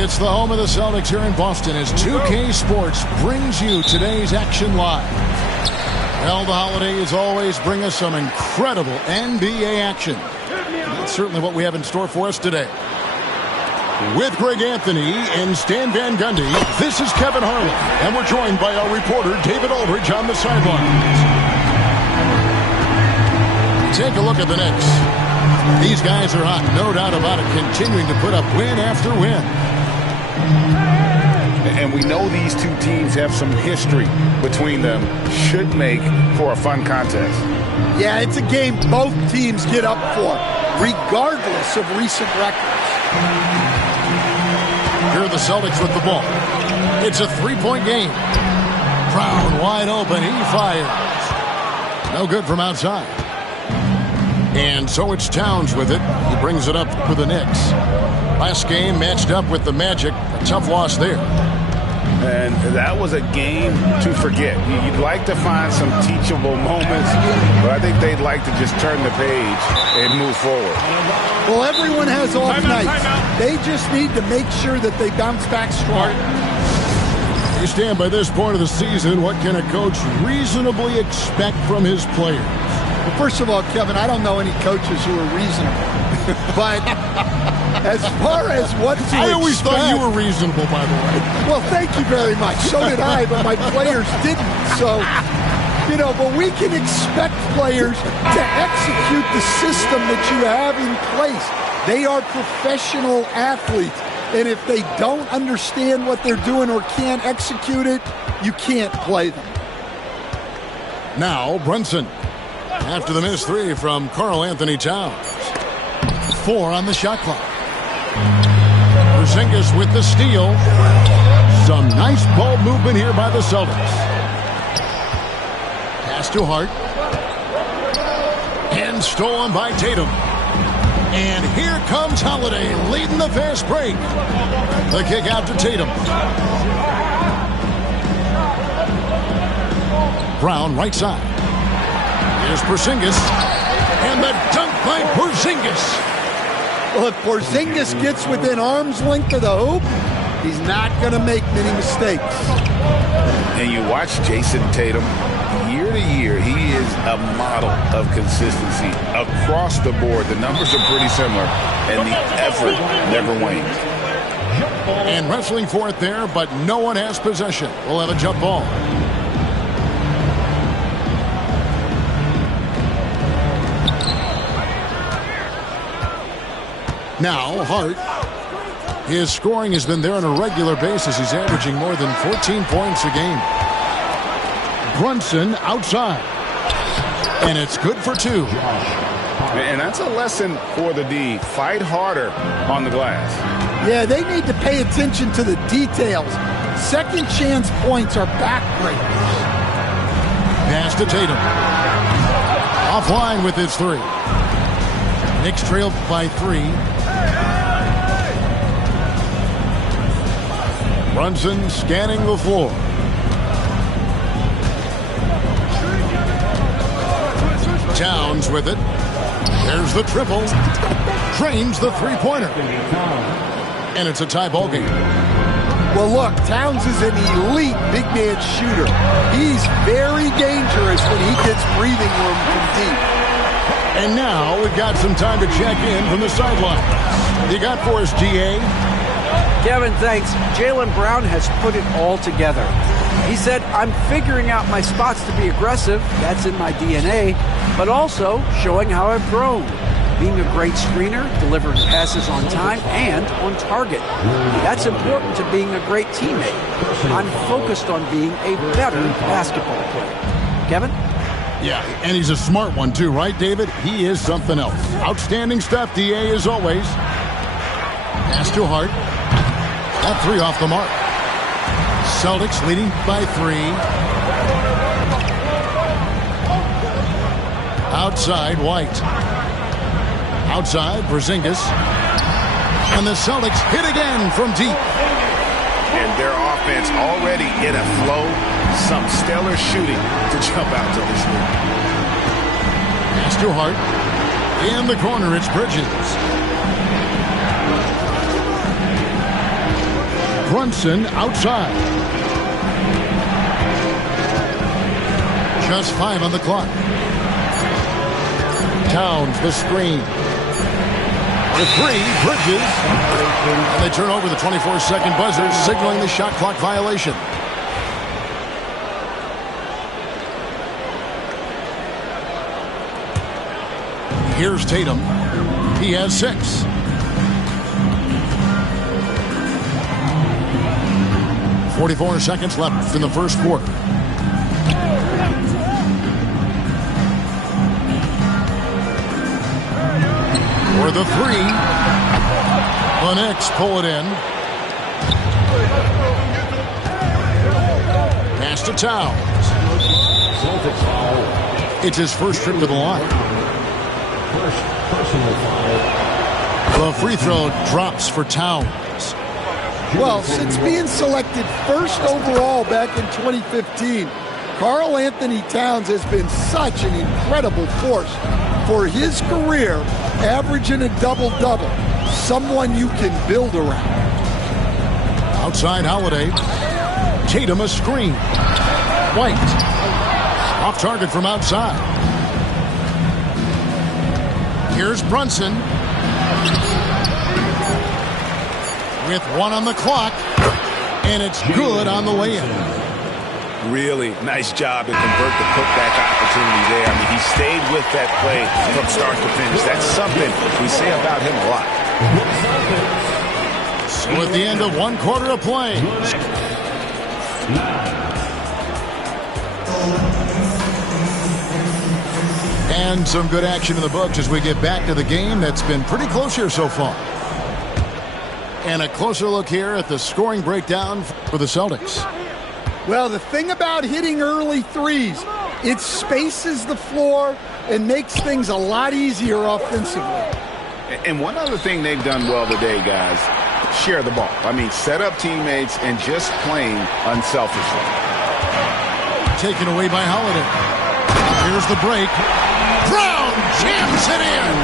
It's the home of the Celtics here in Boston as 2K Sports brings you today's action live. Well, the holidays always bring us some incredible NBA action. And that's certainly what we have in store for us today. With Greg Anthony and Stan Van Gundy, this is Kevin Harlan, and we're joined by our reporter David Aldridge on the sidelines. Take a look at the Knicks. These guys are hot, no doubt about it, continuing to put up win after win. And we know these two teams have some history between them. Should make for a fun contest. Yeah, it's a game both teams get up for, regardless of recent records. Here are the Celtics with the ball. It's a three-point game. Brown wide open. He fires. No good from outside. And so it's Towns with it. He brings it up for the Knicks. Last game matched up with the Magic. A tough loss there. And that was a game to forget. You'd like to find some teachable moments, but I think they'd like to just turn the page and move forward. Well, everyone has off nights. They just need to make sure that they bounce back strong. You stand by this point of the season, what can a coach reasonably expect from his players? Well, first of all, Kevin, I don't know any coaches who are reasonable. But as far as what to expect... I always thought you were reasonable, by the way. Well, thank you very much. So did I, but my players didn't. So, but we can expect players to execute the system that you have in place. They are professional athletes. And if they don't understand what they're doing or can't execute it, you can't play them. Now, Brunson. After the missed three from Karl Anthony Towns. 4 on the shot clock. Porzingis with the steal. Some nice ball movement here by the Celtics. Pass to Hart. And stolen by Tatum. And here comes Holiday leading the fast break. The kick out to Tatum. Brown right side. Here's Porzingis. And the dunk by Porzingis. Well, if Porzingis gets within arm's length of the hoop, he's not going to make many mistakes. And you watch Jason Tatum, year to year, he is a model of consistency across the board. The numbers are pretty similar, and the effort never wanes. And wrestling for it there, but no one has possession. We'll have a jump ball. Now, Hart. His scoring has been there on a regular basis. He's averaging more than 14 points a game. Brunson outside. And it's good for 2. And that's a lesson for the D. Fight harder on the glass. Yeah, they need to pay attention to the details. Second chance points are backbreakers. Pass to Tatum. Offline with his 3. Knicks trailed by 3. Brunson scanning the floor. Towns with it. There's the triple. Drains the three-pointer. And it's a tie ball game. Well, look, Towns is an elite big man shooter. He's very dangerous when he gets breathing room from deep. And now we've got some time to check in from the sideline. You got for us, GA? Kevin, thanks. Jaylen Brown has put it all together. He said, I'm figuring out my spots to be aggressive. That's in my DNA. But also showing how I've grown. Being a great screener, delivering passes on time and on target. That's important to being a great teammate. I'm focused on being a better basketball player. Kevin? Yeah, and he's a smart one too, right, David? He is something else. Outstanding stuff, DA, as always. Pass to Hart. That 3 off the mark. Celtics leading by 3. Outside, White. Outside, Porzingis. And the Celtics hit again from deep. And their offense already in a flow. Some stellar shooting to jump out to this lead. Pass to Hart. In the corner, it's Bridges. Brunson outside. Just 5 on the clock. Towns the screen. The 3, Bridges. And they turn over the 24-second buzzer, signaling the shot clock violation. Here's Tatum. He has 6. .44 seconds left in the first quarter. For the 3. The Knicks pull it in. Pass to Towns. It's his first trip to the line. Personal foul. The free throw drops for Towns. Well, since being selected first overall back in 2015, Karl Anthony Towns has been such an incredible force for his career, averaging a double-double. Someone you can build around. Outside Holiday. Tatum a screen. White. Off target from outside. Here's Brunson. With 1 on the clock. And it's good on the lay-in. Really nice job to convert the putback opportunity there. I mean, he stayed with that play from start to finish. That's something we say about him a lot. So at the end of 1 quarter of play. And some good action in the books as we get back to the game that's been pretty close here so far. And a closer look here at the scoring breakdown for the Celtics. Well, the thing about hitting early threes, it spaces the floor and makes things a lot easier offensively. And one other thing they've done well today, guys, share the ball. I mean, set up teammates and just playing unselfishly. Taken away by Holiday. Here's the break. Brown jams it in.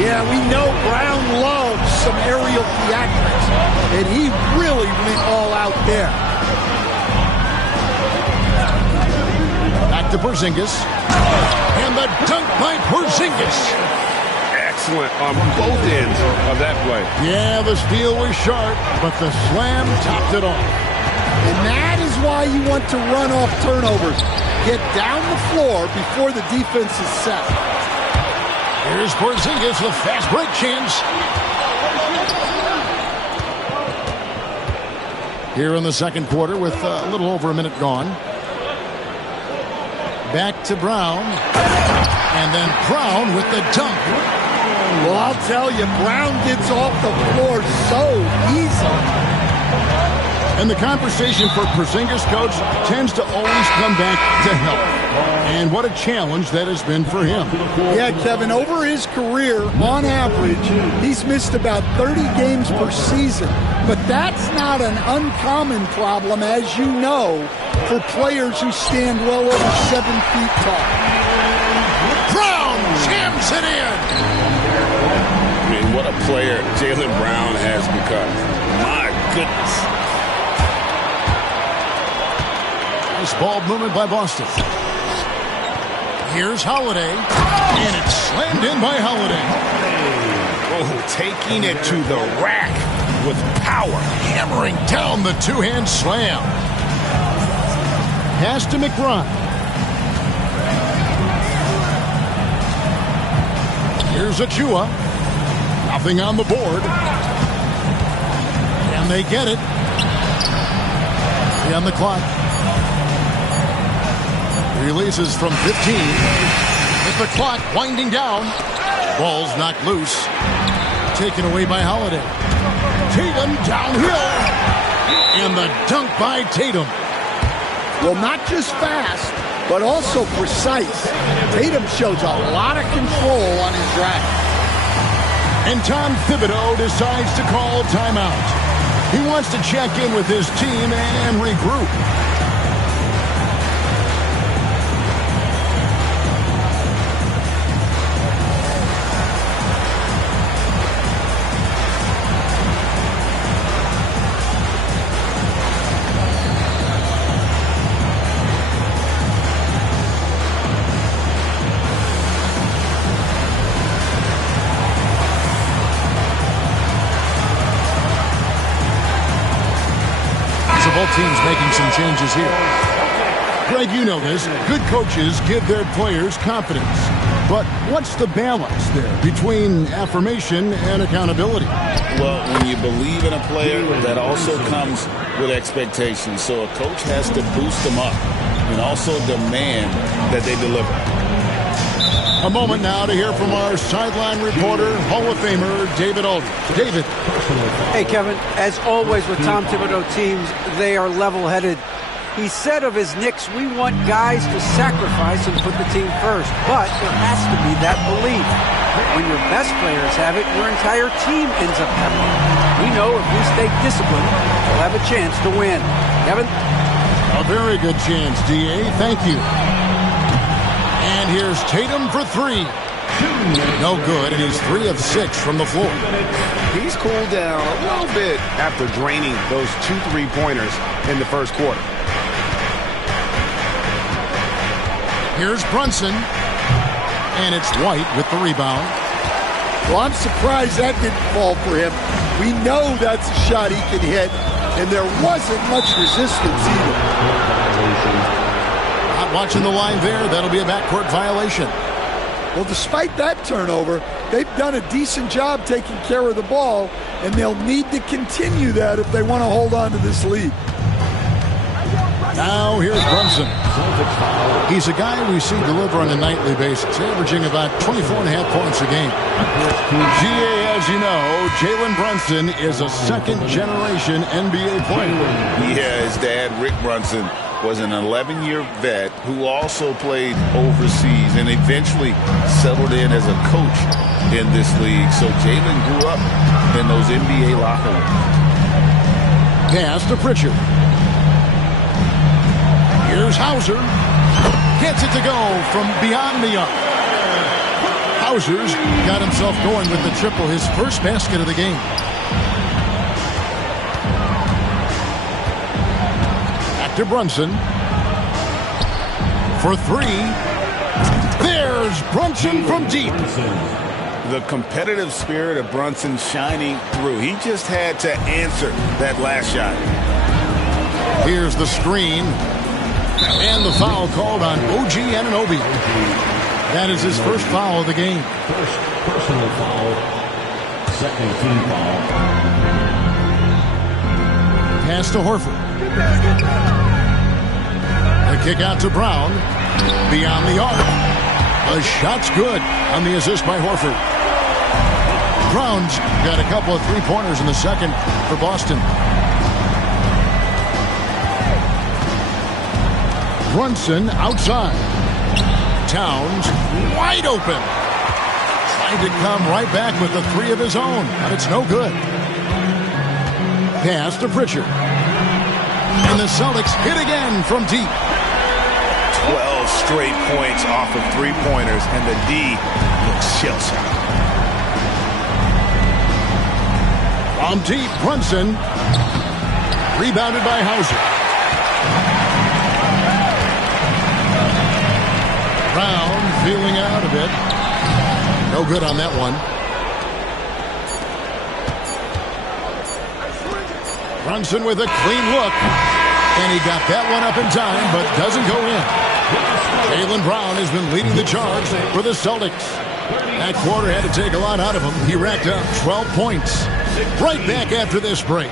Yeah, we know Brown loves some aerial theatrics, and he really went all out there. Back to Porzingis. And the dunk by Porzingis. Excellent on both ends of that play. Yeah, the steal was sharp, but the slam topped it off. And that is why you want to run off turnovers. Get down the floor before the defense is set. Here's Porzingis with fast break chance. Here in the second quarter with a little over a minute gone. Back to Brown. And then Brown with the dunk. Well, I'll tell you, Brown gets off the floor so easily. And the conversation for Porzingis, coach, tends to always come back to health. And what a challenge that has been for him. Yeah, Kevin, over his career, on average, he's missed about 30 games per season. But that's not an uncommon problem, as you know, for players who stand well over 7 feet tall. Brown jams it in. I mean, what a player Jaylen Brown has become. My goodness. Nice ball movement by Boston. Here's Holiday. And it's slammed in by Holiday. Oh, taking it to the rack with power. Hammering down the two-hand slam. Pass to McBride. Here's Achua. Nothing on the board. And they get it. 3 on the clock. Releases from 15. With the clock winding down. Ball's knocked loose. Taken away by Holiday. Tatum downhill. And the dunk by Tatum. Well, not just fast, but also precise. Tatum shows a lot of control on his drive. And Tom Thibodeau decides to call a timeout. He wants to check in with his team and regroup. both teams making some changes here. Greg, you know this. Good coaches give their players confidence. But what's the balance there between affirmation and accountability? Well, when you believe in a player, that also comes with expectations. So a coach has to boost them up and also demand that they deliver. A moment now to hear from our sideline reporter, Hall of Famer David Aldridge. David. Hey, Kevin. As always with Tom Thibodeau teams, they are level-headed. He said of his Knicks, we want guys to sacrifice and put the team first. But there has to be that belief. When your best players have it, your entire team ends up having it. We know if we stay disciplined, we'll have a chance to win. Kevin? A very good chance, D.A. Thank you. And here's Tatum for three. No good, and he's 3 of 6 from the floor. He's cooled down a little bit after draining those 2 3-pointers in the first quarter. Here's Brunson, and it's White with the rebound. Well, I'm surprised that didn't fall for him. We know that's a shot he can hit, and there wasn't much resistance either. Not watching the line there. That'll be a backcourt violation. Well, despite that turnover, they've done a decent job taking care of the ball, and they'll need to continue that if they want to hold on to this lead. Now here's Brunson. He's a guy we see deliver on a nightly basis, averaging about 24.5 points a game. GA, as you know, Jalen Brunson is a second-generation NBA player. Yeah, his dad, Rick Brunson, was an 11-year vet who also played overseas and eventually settled in as a coach in this league. So Jalen grew up in those NBA locker rooms. Pass to Pritchard. Here's Hauser. Gets it to go from beyond the arc. Hauser's got himself going with the triple, his first basket of the game. Back to Brunson. For three. There's Brunson from deep. The competitive spirit of Brunson shining through. He just had to answer that last shot. Here's the screen. And the foul called on OG Anunoby. That is his first foul of the game. First personal foul. Second team foul. Pass to Horford. The kick out to Brown. Beyond the arc. The shot's good on the assist by Horford. Brown's got a couple of three-pointers in the second for Boston. Brunson outside. Towns wide open. Trying to come right back with the three of his own, but it's no good. Pass to Pritchard. And the Celtics hit again from deep. 12 straight points off of three-pointers, and the D looks shell-shocked. From deep, Brunson. Rebounded by Hauser. Brown feeling out a bit. No good on that one. Brunson with a clean look. And he got that one up in time, but doesn't go in. Jaylen Brown has been leading the charge for the Celtics. That quarter had to take a lot out of him. He racked up 12 points. Right back after this break.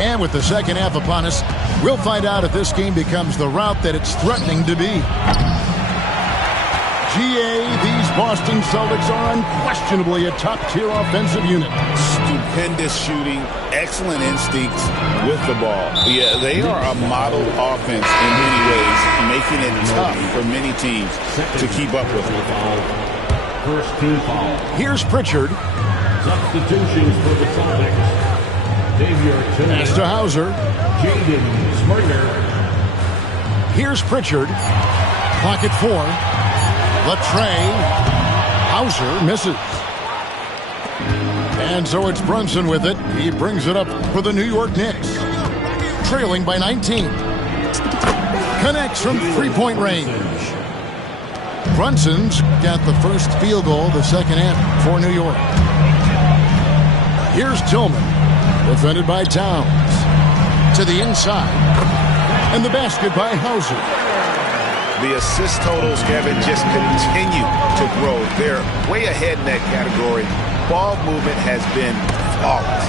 And with the second half upon us, we'll find out if this game becomes the route that it's threatening to be. GA, these Boston Celtics are unquestionably a top-tier offensive unit. Stupendous shooting, excellent instincts with the ball. Yeah, they are a model offense in many ways, making it tough for many teams to keep up with them. First team foul. Here's Pritchard. Substitutions for the Celtics. Pass to Hauser. Jaden Springer. Here's Pritchard. Clock at 4. Latrey. Hauser misses. And so it's Brunson with it. He brings it up for the New York Knicks. Trailing by 19. Connects from three-point range. Brunson's got the first field goal of the second half for New York. Here's Tillman. Defended by Towns. To the inside. And the basket by Hauser. The assist totals, Kevin, just continue to grow. They're way ahead in that category. Ball movement has been flawless.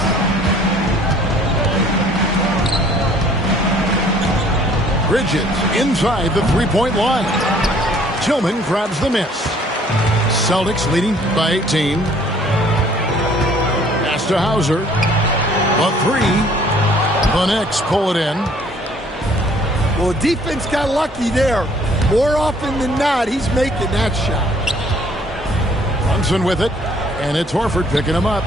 Bridges inside the three-point line. Tillman grabs the miss. Celtics leading by 18. Pass to Hauser. A three. The Knicks pull it in. Well, defense got lucky there. More often than not, he's making that shot. Brunson with it, and it's Horford picking him up.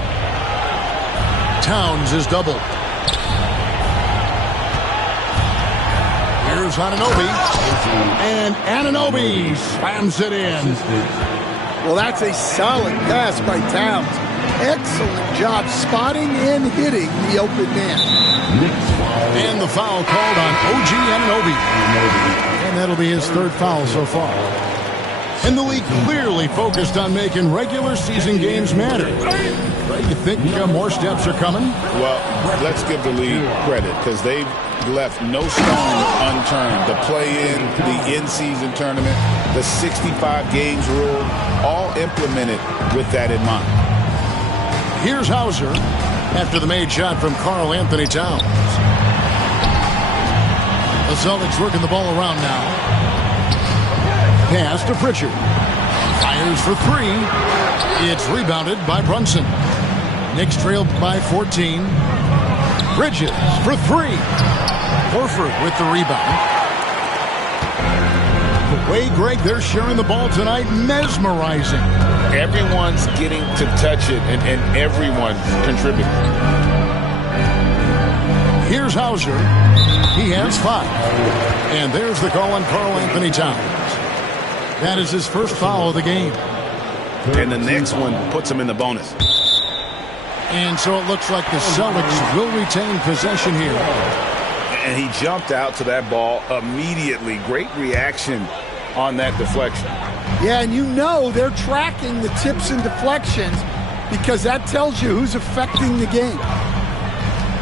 Towns is doubled. Here's Anunoby. And Anunoby slams it in. Well, that's a solid pass by Towns. Excellent job spotting and hitting the open man. And the foul called on OG Anunoby. And that'll be his third foul so far. And the league clearly focused on making regular season games matter. You think more steps are coming? Well, let's give the league credit because they've left no stone unturned. The play-in, the in-season tournament, the 65 games rule, all implemented with that in mind. Here's Hauser after the made shot from Karl Anthony Towns. The Celtics working the ball around now. Pass to Pritchard. Fires for three. It's rebounded by Brunson. Knicks trailed by 14. Bridges for three. Horford with the rebound. The way, Greg, they're sharing the ball tonight, mesmerizing. Everyone's getting to touch it, and everyone's contributing. Here's Hauser. He has 5. And there's the call on Karl Anthony Towns. That is his first foul of the game. And the next one puts him in the bonus. And so it looks like the Celtics will retain possession here. And he jumped out to that ball immediately. Great reaction on that deflection. Yeah, and you know they're tracking the tips and deflections because that tells you who's affecting the game.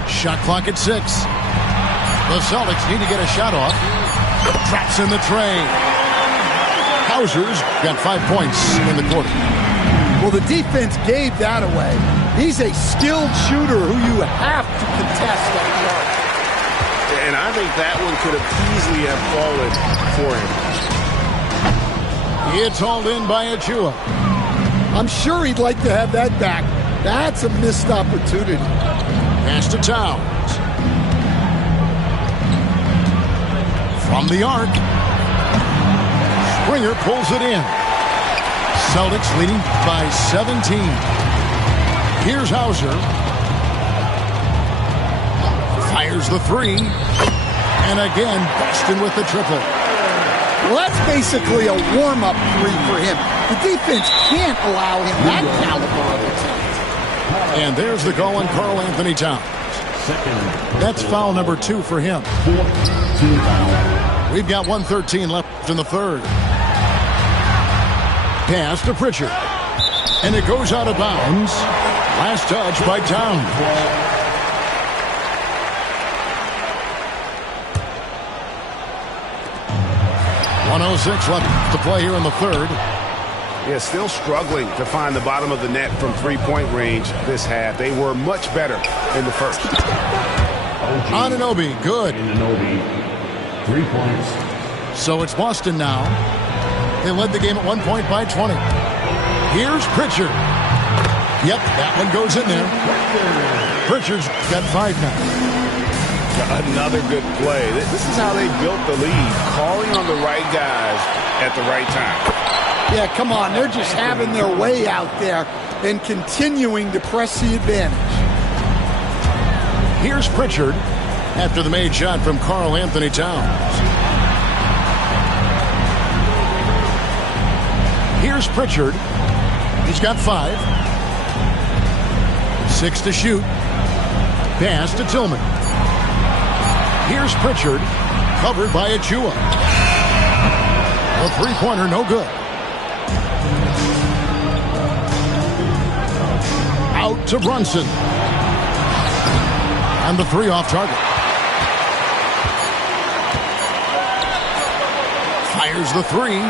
Shot clock at 6. The Celtics need to get a shot off. Traps in the tray. Hauser's got 5 points in the quarter. Well, the defense gave that away. He's a skilled shooter who you have to contest at the arc. And I think that one could have easily have fallen for him. It's hauled in by Achua. I'm sure he'd like to have that back. That's a missed opportunity. Pass to Towns. From the arc. Springer pulls it in. Celtics leading by 17. Here's Hauser. Fires the three. And again, Boston with the triple. Well, that's basically a warm-up three for him. The defense can't allow him that caliber of attempt. And there's the call on Karl Anthony Towns. That's foul number 2 for him. We've got 1:13 left in the third. Pass to Pritchard. And it goes out of bounds. Last touch by Towns. .106 left to play here in the third. Yeah, still struggling to find the bottom of the net from three-point range this half. They were much better in the first. Anunoby, good. 3 points. So it's Boston now. They led the game at 1 point by 20. Here's Pritchard. Yep, that one goes in there. Pritchard's got 5 now. Another good play. This is how they built the lead, calling on the right guys at the right time. Yeah, come on. They're just having their way out there and continuing to press the advantage. Here's Pritchard after the made shot from Karl Anthony Towns. Here's Pritchard. He's got 5. 6 to shoot. Pass to Tillman. Here's Pritchard, covered by Achua. A three-pointer, no good. Out to Brunson. And the three off target. Fires the three.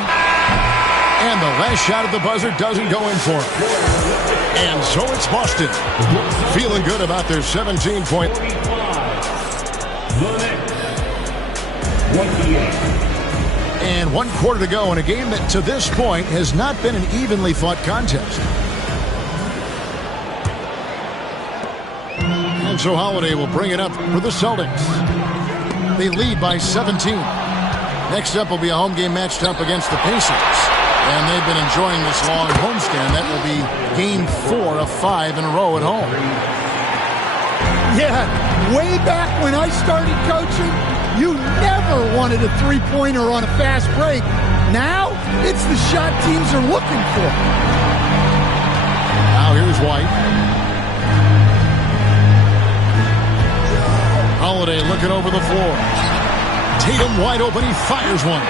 And the last shot at the buzzer doesn't go in for him. And so it's Boston. Feeling good about their 17-point. And 1 quarter to go in a game that to this point has not been an evenly fought contest. And so Holiday will bring it up for the Celtics. They lead by 17. Next up will be a home game matched up against the Pacers. And they've been enjoying this long homestand. That will be game 4 of 5 in a row at home. Yeah, way back when I started coaching, you never wanted a three-pointer on a fast break. Now, it's the shot teams are looking for. Now here's White. Holiday looking over the floor. Tatum wide open. He fires one.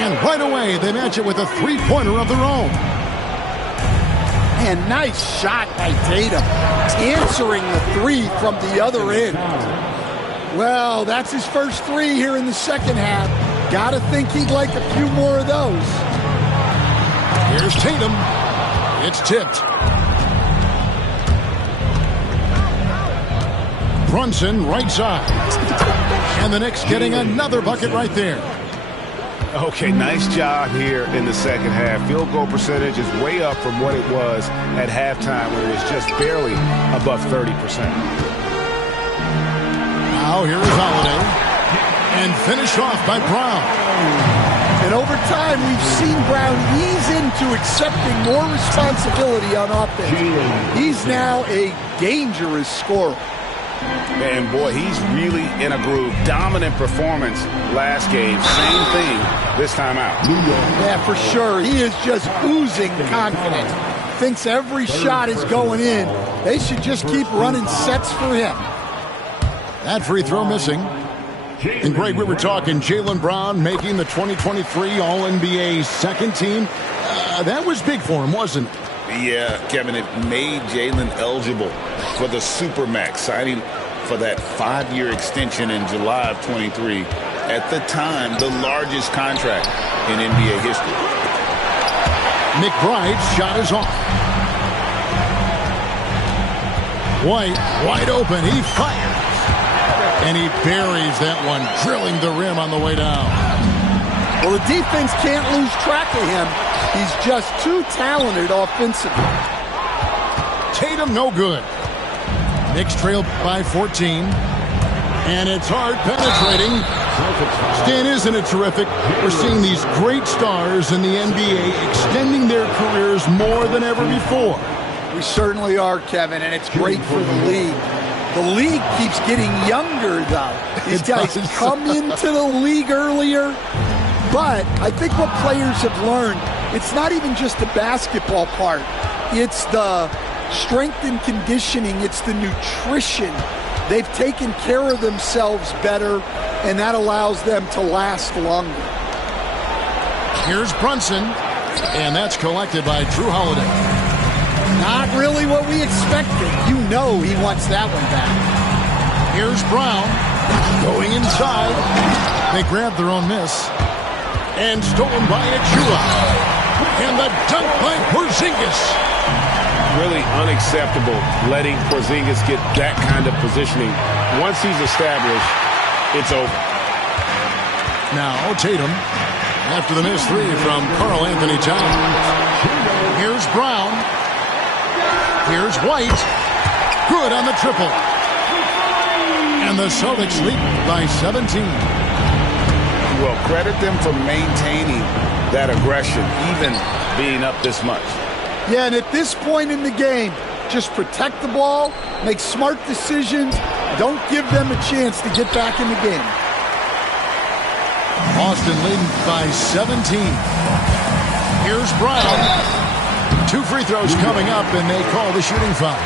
And right away, they match it with a three-pointer of their own. And nice shot by Tatum, answering the three from the other end. Well, that's his first three here in the second half. Gotta think he'd like a few more of those. Here's Tatum. It's tipped. Brunson, right side. And the Knicks getting another bucket right there. Okay, nice job here in the second half. Field goal percentage is way up from what it was at halftime, where it was just barely above 30%. Now here is Holiday. And finished off by Brown. And over time, we've seen Brown ease into accepting more responsibility on offense. He's now a dangerous scorer. And boy, he's really in a groove. Dominant performance last game. Same thing this time out. Yeah, for sure. He is just oozing confidence. Thinks every shot is going in. They should just keep running sets for him. That free throw missing. And Greg, we were talking Jaylen Brown making the 2023 All-NBA second team. That was big for him, wasn't it? Yeah, Kevin, it made Jaylen eligible for the Supermax, signing for that 5-year extension in July of 23. At the time, the largest contract in NBA history. McBride's shot is off. White, wide open, he fires. And he buries that one, drilling the rim on the way down. Well, the defense can't lose track of him. He's just too talented offensively. Tatum, no good. Knicks trail by 14. And it's hard penetrating. Stan, isn't it terrific? We're seeing these great stars in the NBA extending their careers more than ever before. We certainly are, Kevin, and it's great for the league. The league keeps getting younger, though. These guys come into the league earlier. But I think what players have learned, it's not even just the basketball part. It's the strength and conditioning. It's the nutrition. They've taken care of themselves better, and that allows them to last longer. Here's Brunson, and that's collected by Drew Holiday. Not really what we expected. You know he wants that one back. Here's Brown, going inside. They grab their own miss. And stolen by Achua. And the dunk by Porzingis. Really unacceptable letting Porzingis get that kind of positioning. Once he's established, it's over. Now Tatum, after the missed three from Karl Anthony Towns. Here's Brown. Here's White. Good on the triple. And the Celtics lead by 17. Well, credit them for maintaining that aggression, even being up this much. Yeah, and at this point in the game, just protect the ball, make smart decisions, don't give them a chance to get back in the game. Boston leading by 17. Here's Brown. 2 free throws coming up, and they call the shooting foul.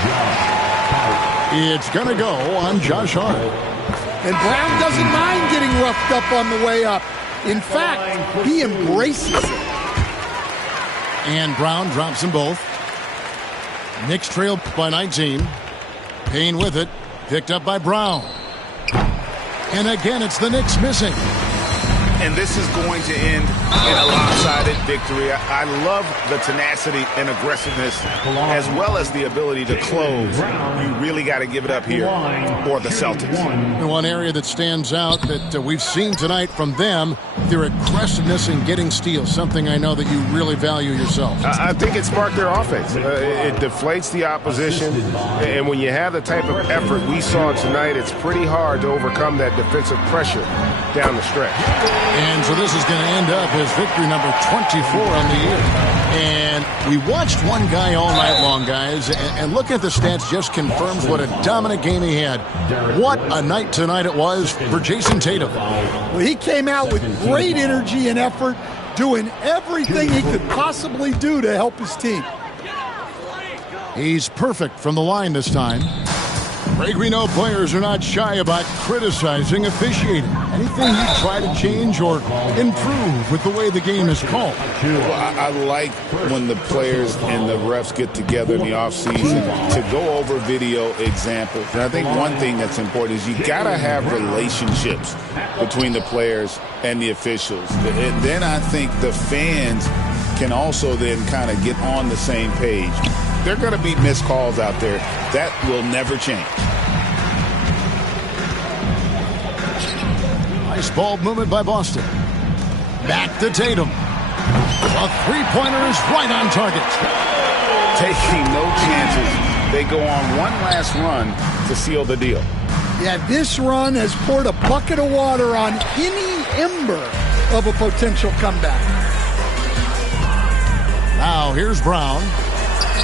It's going to go on Josh Hart. And Brown doesn't mind getting roughed up on the way up. In fact, he embraces it. And Brown drops them both. Knicks trail by 19. Payne with it. Picked up by Brown. And again, it's the Knicks missing. And this is going to end in a lopsided victory. I love the tenacity and aggressiveness as well as the ability to close. You really got to give it up here for the Celtics. And one area that stands out that we've seen tonight from them, their aggressiveness in getting steals, something I know that you really value yourself. I think it sparked their offense. It deflates the opposition. And when you have the type of effort we saw tonight, it's pretty hard to overcome that defensive pressure down the stretch. And so this is going to end up as victory number 24 on the year. And we watched one guy all night long, guys, and looking at the stats just confirms what a dominant game he had. What a night tonight it was for Jason Tatum. Well, he came out with great energy and effort, doing everything he could possibly do to help his team. He's perfect from the line this time. Greg, we know players are not shy about criticizing officiating. Anything you try to change or improve with the way the game is called? Well, I like when the players and the refs get together in the offseason to go over video examples. And I think one thing that's important is you got to have relationships between the players and the officials. And then I think the fans can also then kind of get on the same page. There are going to be missed calls out there. That will never change. Nice ball movement by Boston. Back to Tatum. A three-pointer is right on target. Taking no chances. They go on one last run to seal the deal. Yeah, this run has poured a bucket of water on any ember of a potential comeback. Now here's Brown.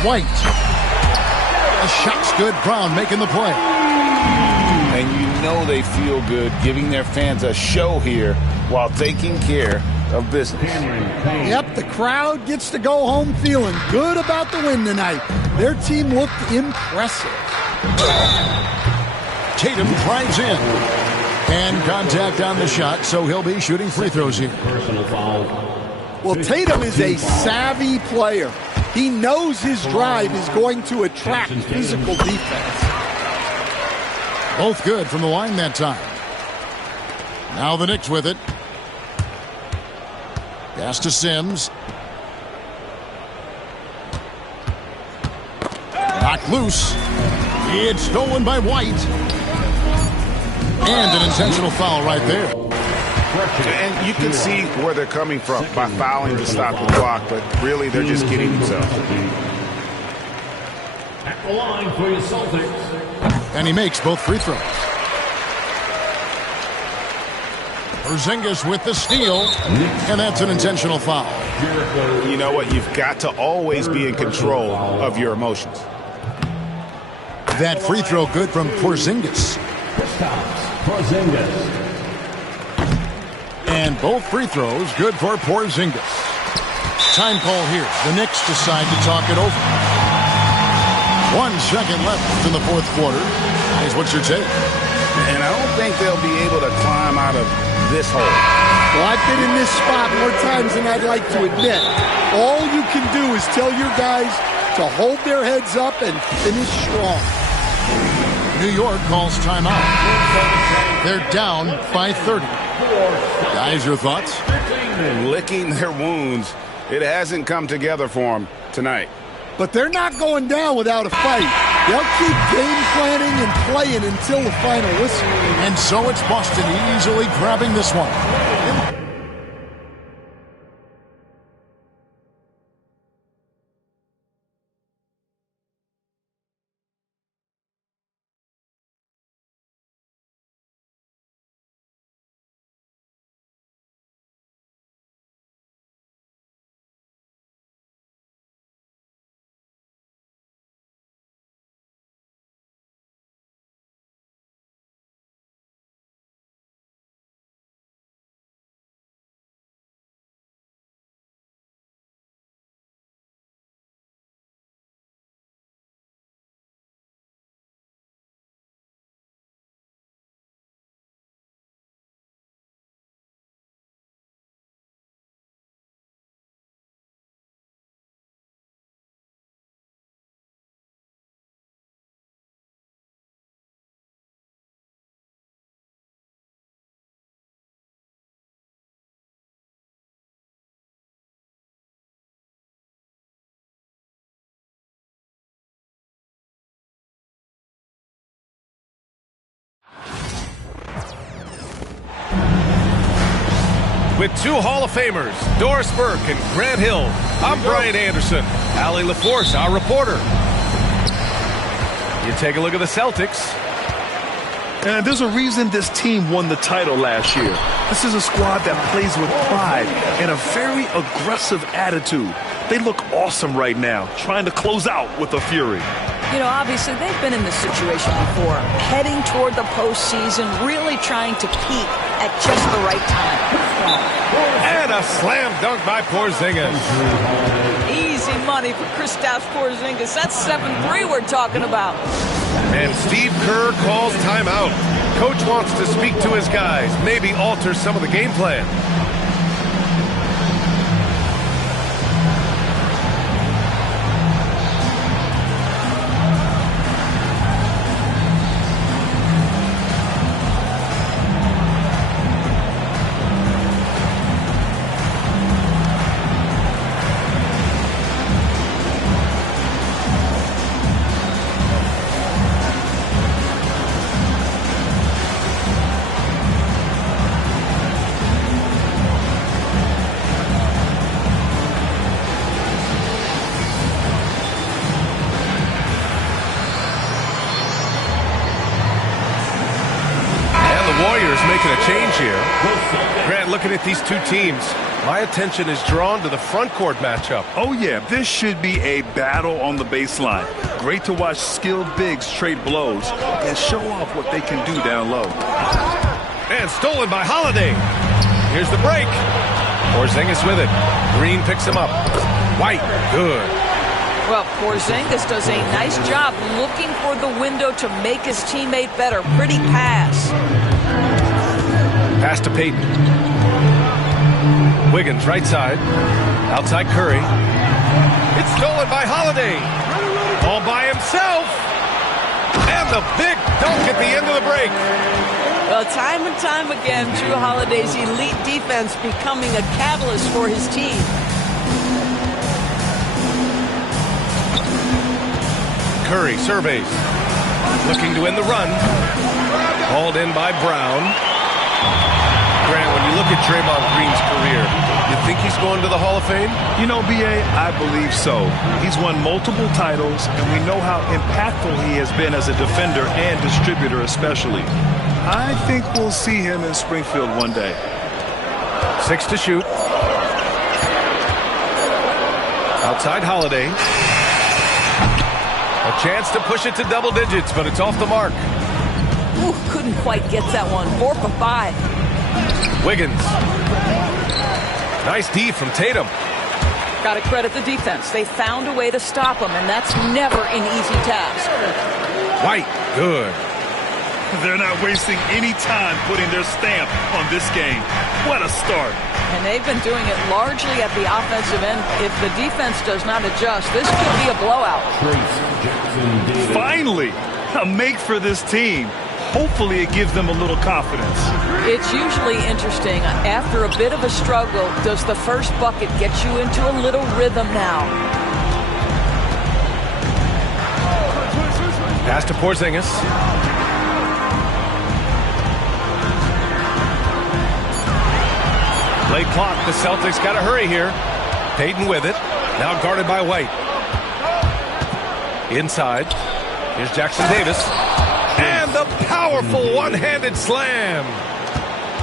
White. A shot's good. Brown making the play. And you know they feel good giving their fans a show here while taking care of business. Yep, the crowd gets to go home feeling good about the win tonight. Their team looked impressive. Tatum drives in. And contact on the shot, so he'll be shooting free throws here. Well, Tatum is a savvy player. He knows his drive is going to attract physical defense. Both good from the line that time. Now the Knicks with it. Pass to Sims. Knocked loose. It's stolen by White. And an intentional foul right there. And you can see where they're coming from by fouling to stop the clock, but really they're just kidding themselves. At the line for your Celtics. And he makes both free throws. Porzingis with the steal, and that's an intentional foul. You know what? You've got to always be in control of your emotions. That free throw good from Porzingis. Porzingis. And both free throws good for Porzingis. Time call here. The Knicks decide to talk it over. 1 second left in the fourth quarter. Guys, what's your take? And I don't think they'll be able to climb out of this hole. Well, I've been in this spot more times than I'd like to admit. All you can do is tell your guys to hold their heads up and finish strong. New York calls timeout. They're down by 30. Guys, your thoughts? Licking their wounds. It hasn't come together for them tonight. But they're not going down without a fight. They'll keep game planning and playing until the final whistle. And so it's Boston easily grabbing this one. With two Hall of Famers, Doris Burke and Grant Hill, I'm Brian Anderson. Allie LaForce, our reporter. You take a look at the Celtics. And there's a reason this team won the title last year. This is a squad that plays with pride and a very aggressive attitude. They look awesome right now, trying to close out with a fury. You know, obviously, they've been in this situation before, heading toward the postseason, really trying to peak at just the right time. And a slam dunk by Porzingis. Easy money for Kristaps Porzingis. That's 7-3 we're talking about. And Steve Kerr calls timeout. Coach wants to speak to his guys, maybe alter some of the game plan. Making a change here. Grant, looking at these two teams, my attention is drawn to the front court matchup. Oh, yeah, this should be a battle on the baseline. Great to watch skilled bigs trade blows and show off what they can do down low. And stolen by Holiday. Here's the break. Porzingis with it. Green picks him up. White, good. Well, Porzingis does a nice job looking for the window to make his teammate better. Pretty pass. Pass to Payton. Wiggins, right side. Outside Curry. It's stolen by Holiday. All by himself. And the big dunk at the end of the break. Well, time and time again, Drew Holiday's elite defense becoming a catalyst for his team. Curry surveys. Looking to end the run. Hauled in by Brown. Grant, when you look at Draymond Green's career, you think he's going to the Hall of Fame? You know, B.A., I believe so. He's won multiple titles, and we know how impactful he has been as a defender and distributor especially. I think we'll see him in Springfield one day. 6 to shoot. Outside Holiday. A chance to push it to double digits, but it's off the mark. Ooh, couldn't quite get that one. 4 for 5. Wiggins. Nice D from Tatum. Got to credit the defense. They found a way to stop him, and that's never an easy task. White, good. They're not wasting any time putting their stamp on this game. What a start. And they've been doing it largely at the offensive end. If the defense does not adjust, this could be a blowout. Finally, a make for this team. Hopefully it gives them a little confidence. It's usually interesting. After a bit of a struggle, does the first bucket get you into a little rhythm now? Pass to Porzingis. Late clock. The Celtics got to hurry here. Payton with it. Now guarded by White. Inside. Here's Jackson Davis. And the powerful one-handed slam.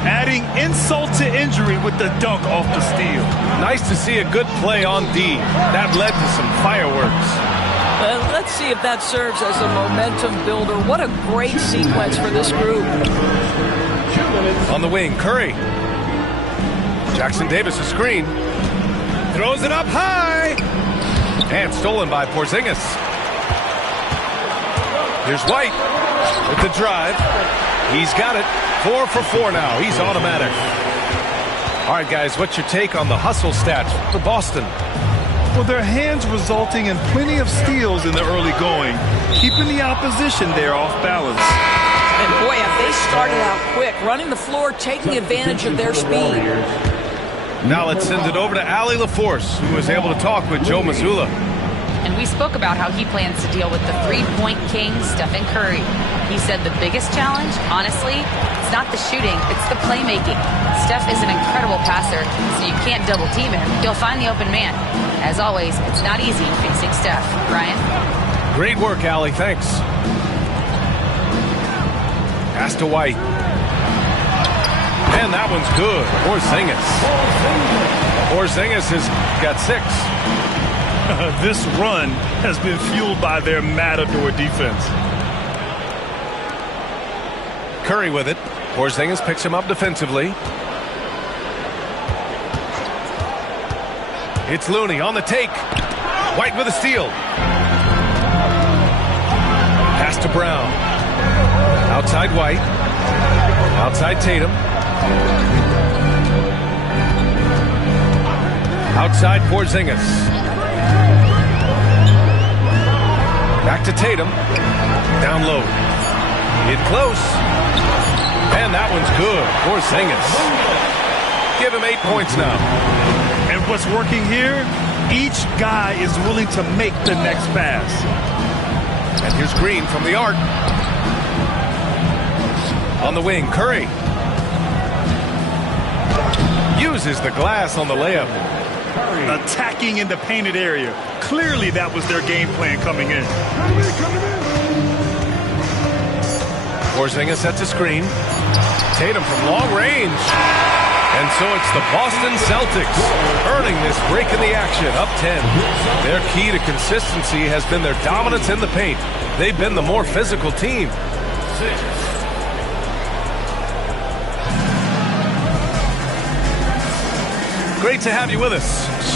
Adding insult to injury with the dunk off the steal. Nice to see a good play on D. That led to some fireworks. Let's see if that serves as a momentum builder. What a great sequence for this group. On the wing, Curry. Jackson Davis, a screen. Throws it up high. And stolen by Porzingis. Here's White with the drive. He's got it. 4 for 4 now. He's automatic. All right, guys, what's your take on the hustle stats for Boston? Well, their hands resulting in plenty of steals in the early going, keeping the opposition there off balance. And boy, have they started out quick, running the floor, taking advantage of their speed. Now let's send it over to Allie LaForce, who was able to talk with Joe Mazzulla. and we spoke about how he plans to deal with the three-point king, Stephen Curry. He said the biggest challenge, honestly, it's not the shooting, it's the playmaking. Steph is an incredible passer, so you can't double-team him. He'll find the open man. As always, it's not easy facing Steph. Ryan? Great work, Allie. Thanks. Pass to White. And that one's good. Porzingis has got 6. This run has been fueled by their matador defense. Curry with it. Porzingis picks him up defensively. It's Looney on the take. White with a steal. Pass to Brown. Outside White. Outside Tatum. Outside Porzingis. Back to Tatum. Down low. In close. And that one's good. Porzingis. Give him 8 points now. And what's working here? Each guy is willing to make the next pass. And here's Green from the arc. On the wing, Curry. Uses the glass on the layup. Attacking in the painted area. Clearly that was their game plan coming in. Porzingis sets a screen. Tatum from long range. And so it's the Boston Celtics earning this break in the action, up 10. Their key to consistency has been their dominance in the paint. They've been the more physical team. Great to have you with us.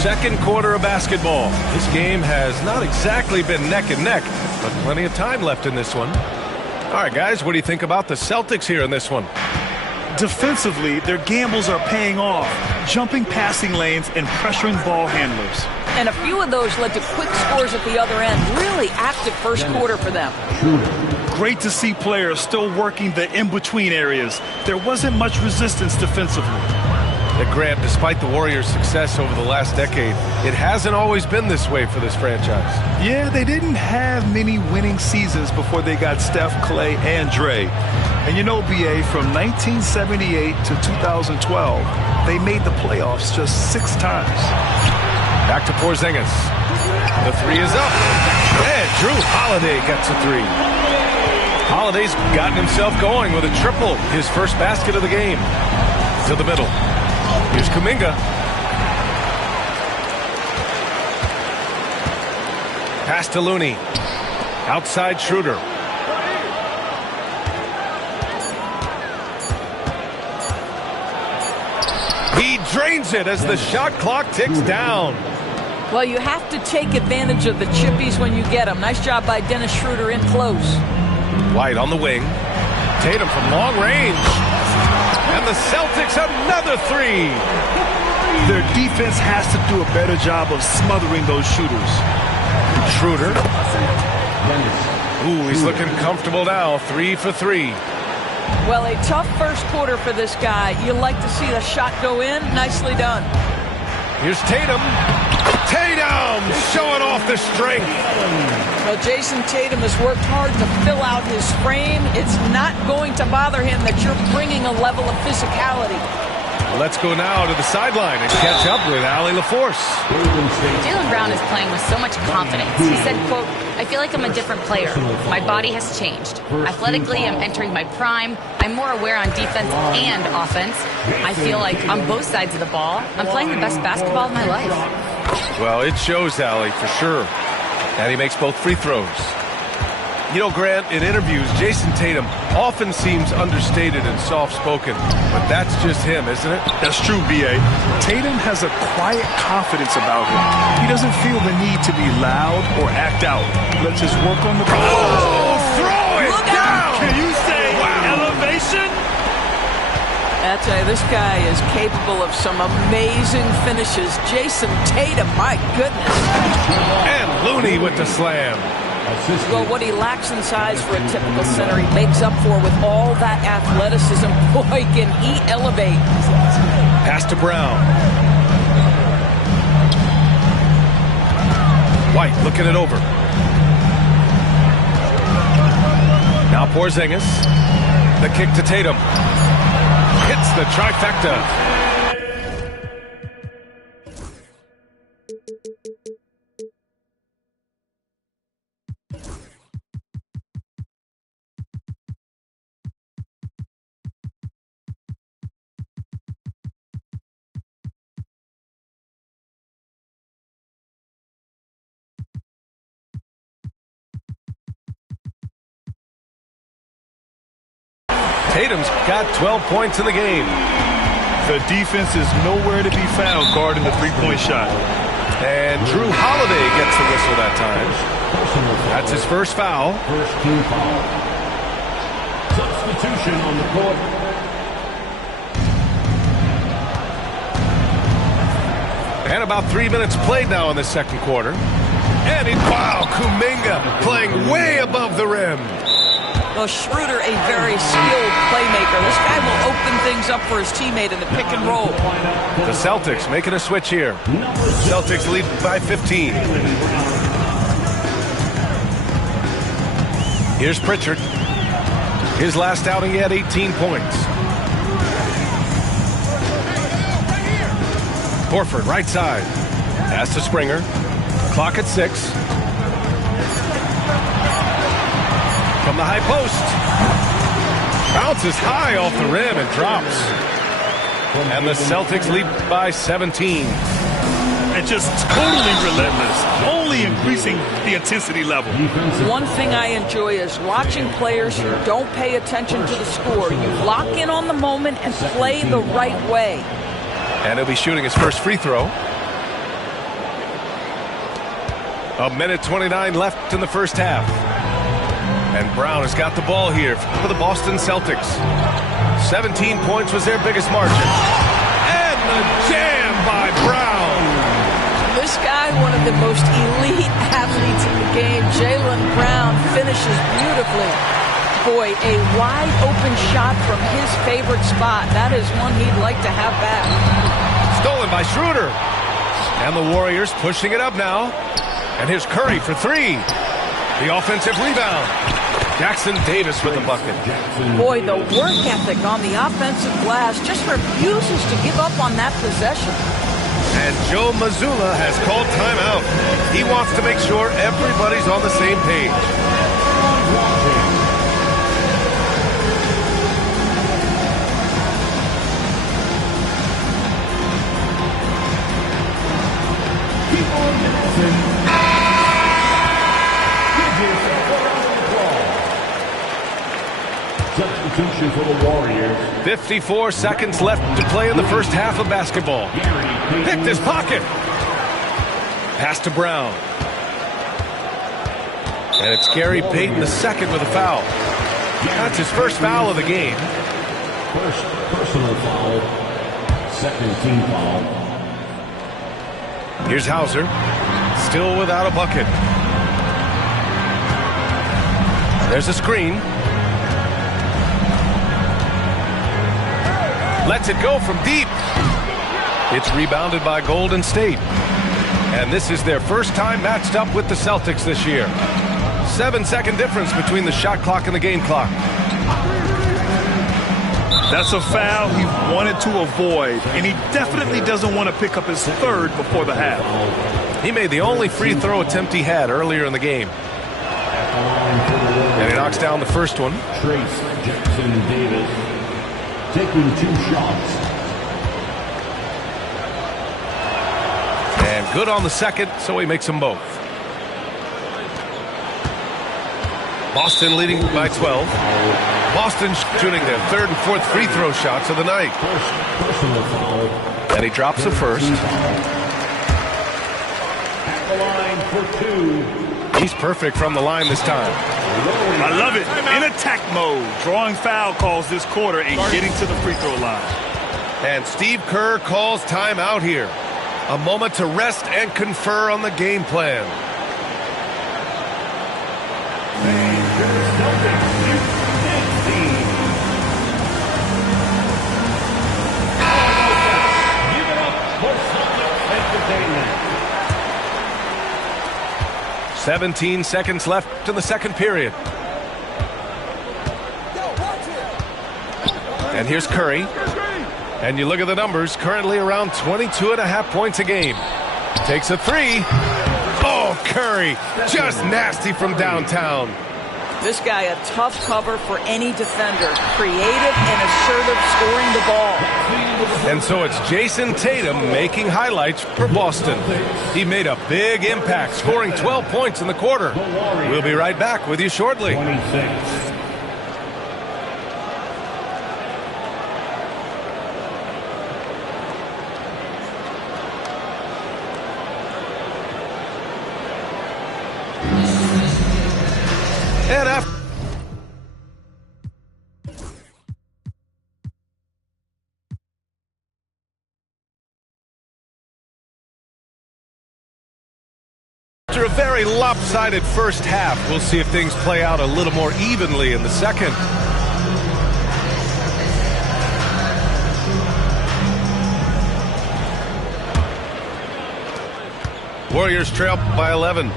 Second quarter of basketball. This game has not exactly been neck and neck, but plenty of time left in this one. All right, guys, what do you think about the Celtics here in this one? Defensively, their gambles are paying off, jumping passing lanes and pressuring ball handlers. And a few of those led to quick scores at the other end. Really active first quarter for them. Great to see players still working the in-between areas. There wasn't much resistance defensively. Grant, despite the Warriors' success over the last decade, it hasn't always been this way for this franchise. Yeah, they didn't have many winning seasons before they got Steph, Clay, and Dre. And you know, BA, from 1978 to 2012, they made the playoffs just 6 times. Back to Porzingis. The 3 is up. And Drew Holiday gets a 3. Holiday's gotten himself going with a triple, his first basket of the game. To the middle. Here's Kuminga. Pass to Looney. Outside Schroeder. He drains it as the shot clock ticks down. Well, you have to take advantage of the chippies when you get them. Nice job by Dennis Schroeder in close. White on the wing. Tatum from long range. And the Celtics another 3. Their defense has to do a better job of smothering those shooters. Schroeder. Ooh, he's looking comfortable now. 3 for 3. Well, a tough first quarter for this guy. You like to see the shot go in. Nicely done. Here's Tatum. Tatum showing off the strength. Well, Jason Tatum has worked hard to fill out his frame. It's not going to bother him that you're bringing a level of physicality. Let's go now to the sideline and catch up with Allie LaForce. Jaylen Brown is playing with so much confidence. He said, quote, I feel like I'm a different player. My body has changed. Athletically, I'm entering my prime. I'm more aware on defense and offense. I feel like on both sides of the ball, I'm playing the best basketball of my life. Well, it shows, Allie, for sure. And he makes both free throws. You know, Grant, in interviews, Jason Tatum often seems understated and soft-spoken. But that's just him, isn't it? That's true, B.A. Tatum has a quiet confidence about him. He doesn't feel the need to be loud or act out. He lets his work on the ball. Oh, throw it down! Can you say elevation? I tell you, this guy is capable of some amazing finishes. Jason Tatum, my goodness. And Looney with the slam. Well, what he lacks in size for a typical center, he makes up for with all that athleticism. Boy, can he elevate. Pass to Brown. White looking it over. Now Porzingis. The kick to Tatum. Hits the trifecta. Tatum's got 12 points in the game. The defense is nowhere to be found guarding the three-point shot. And Drew Holiday gets the whistle that time. That's his first foul. First team foul. Substitution on the court. And about 3 minutes played now in the second quarter. And wow, Kuminga playing way above the rim. Well, Schroeder, a very skilled playmaker. This guy will open things up for his teammate in the pick and roll. The Celtics making a switch here. Celtics lead by 15. Here's Pritchard. His last outing, he had 18 points. Horford, right side. Pass to Springer. Clock at 6. From the high post. Bounces high off the rim and drops. And the Celtics lead by 17. And just totally relentless, only increasing the intensity level. One thing I enjoy is watching players who don't pay attention to the score. You lock in on the moment and play the right way. And he'll be shooting his first free throw. A minute 29 left in the first half. And Brown has got the ball here for the Boston Celtics. 17 points was their biggest margin. And the jam by Brown. This guy, one of the most elite athletes in the game, Jaylen Brown, finishes beautifully. Boy, a wide open shot from his favorite spot. That is one he'd like to have back. Stolen by Schroeder. And the Warriors pushing it up now. And here's Curry for 3. The offensive rebound. Jackson Davis with the bucket. Boy, the work ethic on the offensive glass just refuses to give up on that possession. And Joe Mazzulla has called timeout. He wants to make sure everybody's on the same page. Keep on dancing. Substitution for the Warriors. 54 seconds left to play in the first half of basketball. Picked his pocket. Pass to Brown. And it's Gary Payton the second with a foul. That's his first foul of the game. First personal foul. Second team foul. Here's Hauser. Still without a bucket. There's a screen. Lets it go from deep. It's rebounded by Golden State. And this is their first time matched up with the Celtics this year. 7-second difference between the shot clock and the game clock. That's a foul he wanted to avoid, and he definitely doesn't want to pick up his third before the half. He made the only free throw attempt he had earlier in the game. And he knocks down the first one. Trace Jackson Davis taking 2 shots. And good on the second, so he makes them both. Boston leading by 12. Boston shooting their third and fourth free throw shots of the night. First personal foul. And he drops the first. At the line for 2. He's perfect from the line this time. I love it. In attack mode, drawing foul calls this quarter and getting to the free throw line. And Steve Kerr calls timeout here. A moment to rest and confer on the game plan. 17 seconds left in the second period. And here's Curry. And you look at the numbers, currently around 22.5 points a game. Takes a three. Oh, Curry, just nasty from downtown. This guy a tough cover for any defender. Creative and assertive scoring the ball. And so it's Jason Tatum making highlights for Boston. He made a big impact, scoring 12 points in the quarter. We'll be right back with you shortly. 26. And after a very lopsided first half, we'll see if things play out a little more evenly in the second. Warriors trail by 11.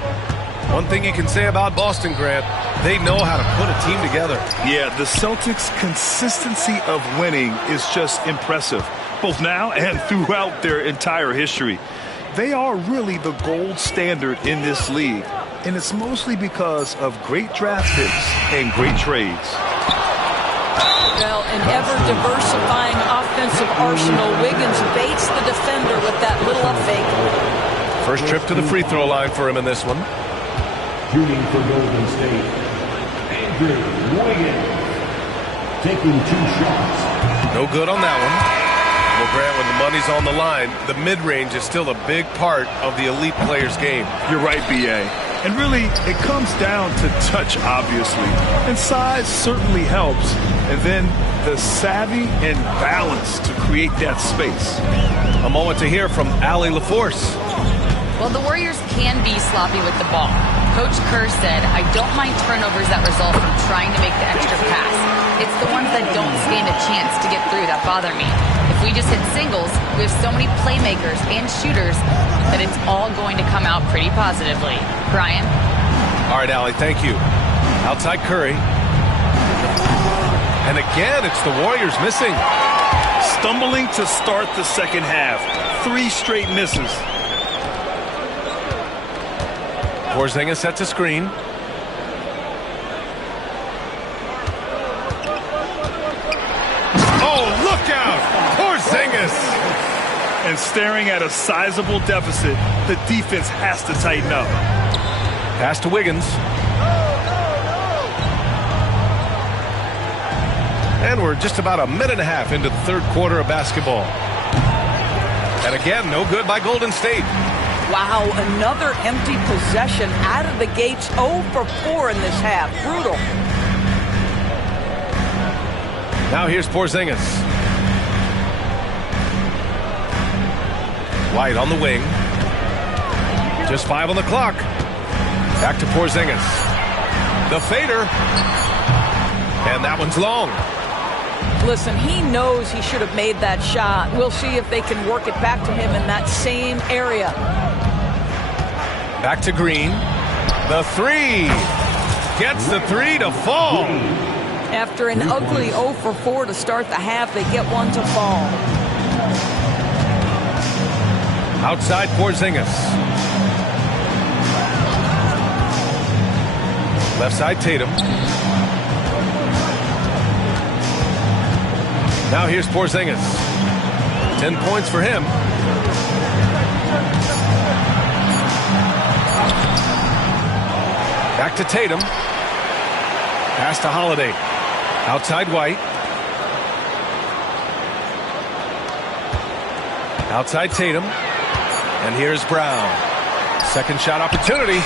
One thing you can say about Boston, Grant, they know how to put a team together. Yeah, the Celtics' consistency of winning is just impressive, both now and throughout their entire history. They are really the gold standard in this league, and it's mostly because of great draft picks and great trades. Well, an ever-diversifying offensive arsenal. Wiggins baits the defender with that little up fake. First trip to the free throw line for him in this one. Shooting for Golden State, Andrew Wiggins, taking 2 shots. No good on that one. Well, Grant, when the money's on the line, the mid-range is still a big part of the elite player's game. You're right, B.A. And really, it comes down to touch, obviously. And size certainly helps. And then the savvy and balance to create that space. A moment to hear from Allie LaForce. Well, the Warriors can be sloppy with the ball. Coach Kerr said, I don't mind turnovers that result from trying to make the extra pass. It's the ones that don't stand a chance to get through that bother me. If we just hit singles, we have so many playmakers and shooters that it's all going to come out pretty positively. Brian? All right, Allie, thank you. Outside Curry. And again, it's the Warriors missing. Stumbling to start the second half. 3 straight misses. Porzingis sets a screen. Oh, look out! Porzingis! And staring at a sizable deficit, the defense has to tighten up. Pass to Wiggins. And we're just about a minute and a half into the third quarter of basketball. And again, no good by Golden State. Wow, another empty possession out of the gates. 0 for 4 in this half. Brutal. Now here's Porzingis. White on the wing. Just 5 on the clock. Back to Porzingis. The fader. And that one's long. Listen, he knows he should have made that shot. We'll see if they can work it back to him in that same area. Back to Green. The 3. Gets the 3 to fall. After an ugly 0 for 4 to start the half, they get one to fall. Outside Porzingis. Left side Tatum. Now here's Porzingis. 10 points for him. Back to Tatum. Pass to Holiday. Outside White. Outside Tatum. And here's Brown. Second shot opportunity.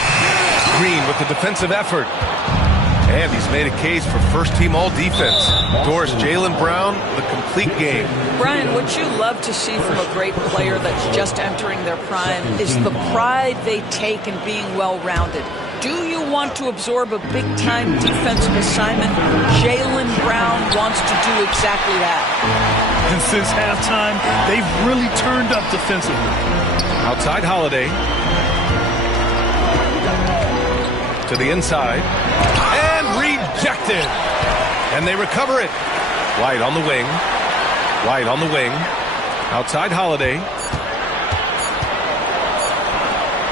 Green with the defensive effort. And he's made a case for first-team all-defense. Doris, Jaylen Brown, the complete game. Brian, what you love to see from a great player that's just entering their prime is the pride they take in being well-rounded. Do you want to absorb a big-time defensive assignment? Jaylen Brown wants to do exactly that. And since halftime, they've really turned up defensively. Outside Holiday. To the inside. And rejected. And they recover it. White on the wing. White on the wing. Outside Holiday.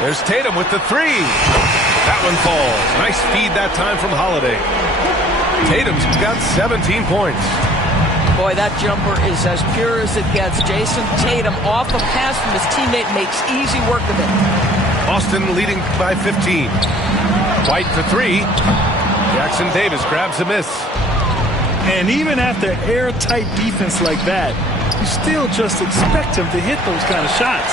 There's Tatum with the three. That one falls. Nice feed that time from Holiday. Tatum's got 17 points. Boy, that jumper is as pure as it gets. Jason Tatum off a pass from his teammate makes easy work of it. Boston leading by 15. White for three. Jackson Davis grabs a miss. And even after airtight defense like that, you still just expect him to hit those kind of shots.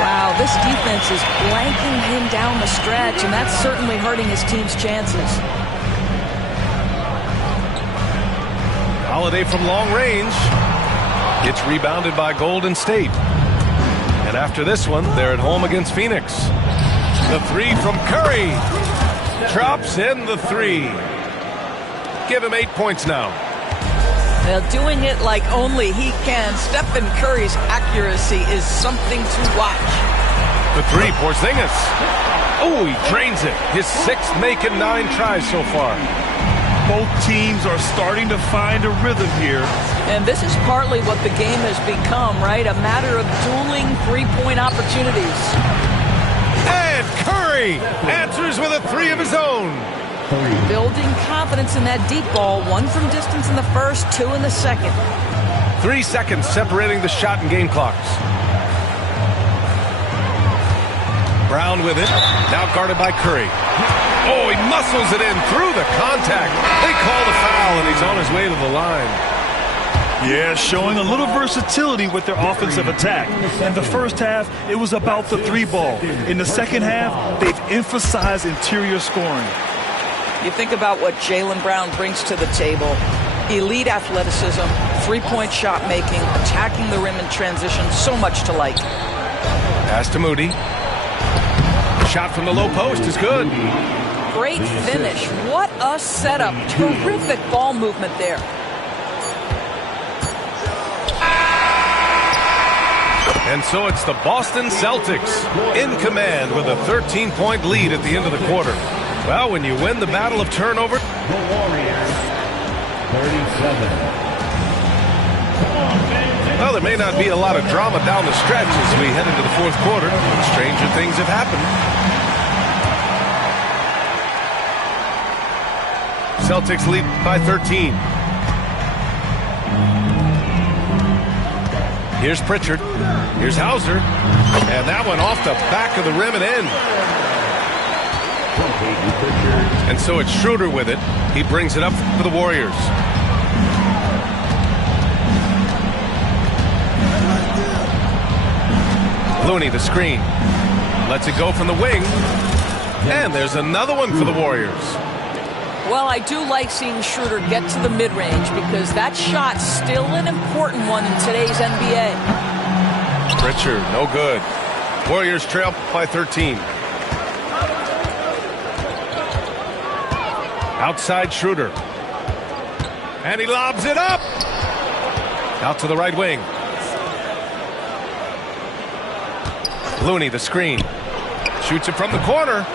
Wow, this defense is blanking him down the stretch, and that's certainly hurting his team's chances. Holiday from long range. It's rebounded by Golden State. And after this one, they're at home against Phoenix. The three from Curry. Drops in the three. Give him 8 points now. Well, doing it like only he can. Stephen Curry's accuracy is something to watch. The three, Porzingis. Oh, he drains it. His sixth make in 9 tries so far. Both teams are starting to find a rhythm here. And this is partly what the game has become, right? A matter of dueling three-point opportunities. And Curry answers with a three of his own. Building confidence in that deep ball. 1 from distance in the first, 2 in the second. 3 seconds separating the shot and game clocks. Brown with it. Now guarded by Curry. Oh, he muscles it in through the contact. They call the foul, and he's on his way to the line. Yeah, showing a little versatility with their offensive attack. In the first half, it was about the three ball. In the second half, they've emphasized interior scoring. You think about what Jaylen Brown brings to the table. Elite athleticism, three-point shot making, attacking the rim in transition, so much to like. Pass to Moody. Shot from the low post is good. Great finish. What a setup. Terrific ball movement there. And so it's the Boston Celtics in command with a 13-point lead at the end of the quarter. Well, when you win the battle of turnover. The Warriors, 37. Well, there may not be a lot of drama down the stretch as we head into the fourth quarter. Stranger things have happened. Celtics lead by 13. Here's Pritchard. Here's Hauser. And that one off the back of the rim and in. And so it's Schroeder with it. He brings it up for the Warriors. Looney, the screen. Lets it go from the wing. And there's another one for the Warriors. Well, I do like seeing Schroeder get to the mid-range because that shot's still an important one in today's NBA. Pritchard, no good. Warriors trail by 13. Outside Schroeder. And he lobs it up. Out to the right wing. Looney, the screen. Shoots it from the corner.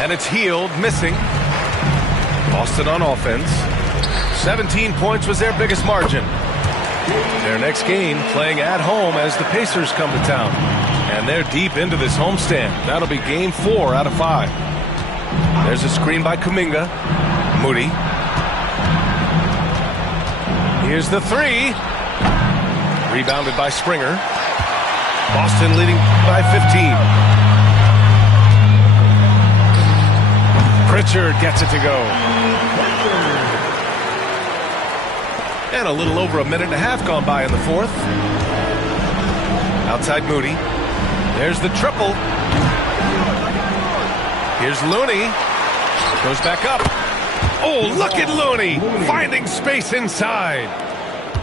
And it's Hield, missing. Boston on offense. 17 points was their biggest margin. Their next game playing at home as the Pacers come to town. And they're deep into this homestand. That'll be game 4 out of 5. There's a screen by Kuminga. Moody. Here's the three. Rebounded by Springer. Boston leading by 15. Pritchard gets it to go. And a little over a minute and a half gone by in the fourth. Outside Moody. There's the triple. Here's Looney. Goes back up. Oh, look at Looney finding space inside.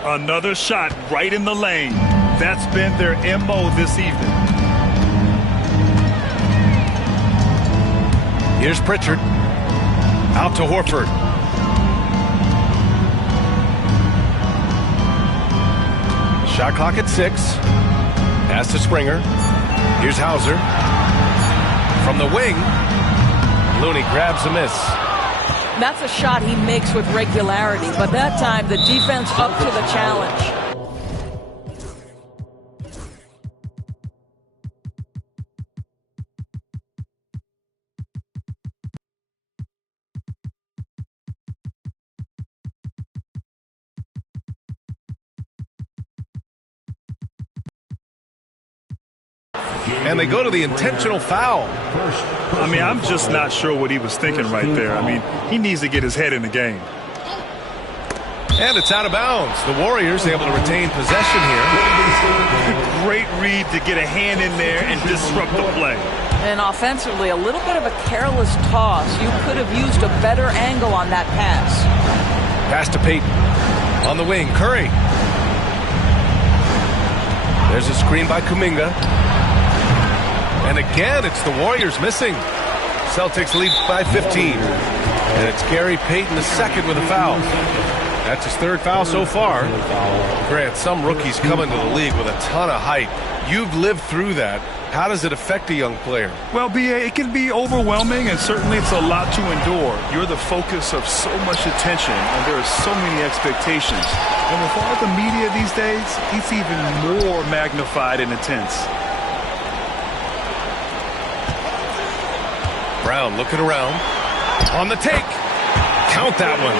Another shot right in the lane. That's been their MO this evening. Here's Pritchard. Out to Horford. Shot clock at 6. Pass to Springer. Here's Hauser. From the wing. Looney grabs the miss. That's a shot he makes with regularity, but that time the defense up to the challenge. And they go to the intentional foul. I mean, I'm just not sure what he was thinking right there. I mean, he needs to get his head in the game. And it's out of bounds. The Warriors able to retain possession here. Great read to get a hand in there and disrupt the play. And offensively, a little bit of a careless toss. You could have used a better angle on that pass. Pass to Payton. On the wing, Curry. There's a screen by Kuminga. And again, it's the Warriors missing. Celtics lead by 15. And it's Gary Payton II with a foul. That's his third foul so far. Grant, some rookies come into the league with a ton of height. You've lived through that. How does it affect a young player? Well, B.A., it can be overwhelming, and certainly it's a lot to endure. You're the focus of so much attention, and there are so many expectations. And with all the media these days, it's even more magnified and intense. Brown looking around. On the take. Count that one.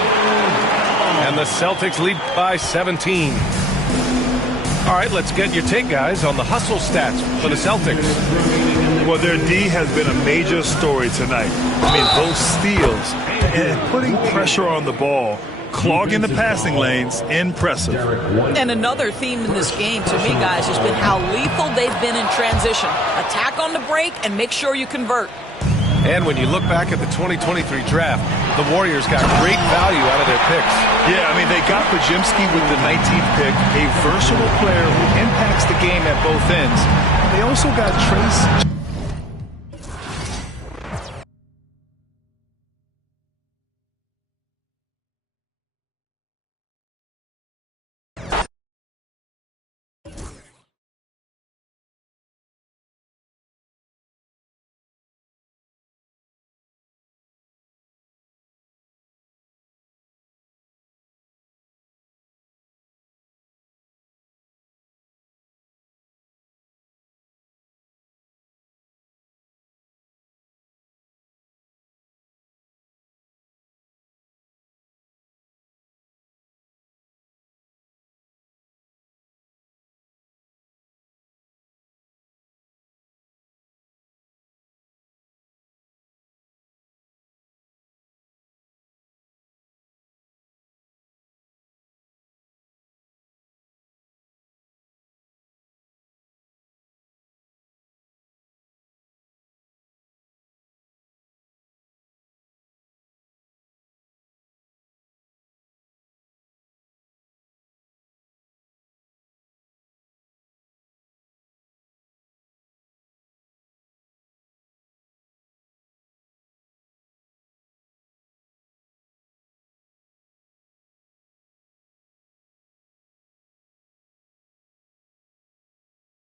And the Celtics lead by 17. All right, let's get your take, guys, on the hustle stats for the Celtics. Well, their D has been a major story tonight. I mean, those steals and putting pressure on the ball, clogging the passing lanes, impressive. And another theme in this game, to me, guys, has been how lethal they've been in transition. Attack on the break and make sure you convert. And when you look back at the 2023 draft, the Warriors got great value out of their picks. Yeah, I mean, they got Podziemski with the 19th pick, a versatile player who impacts the game at both ends. They also got Trace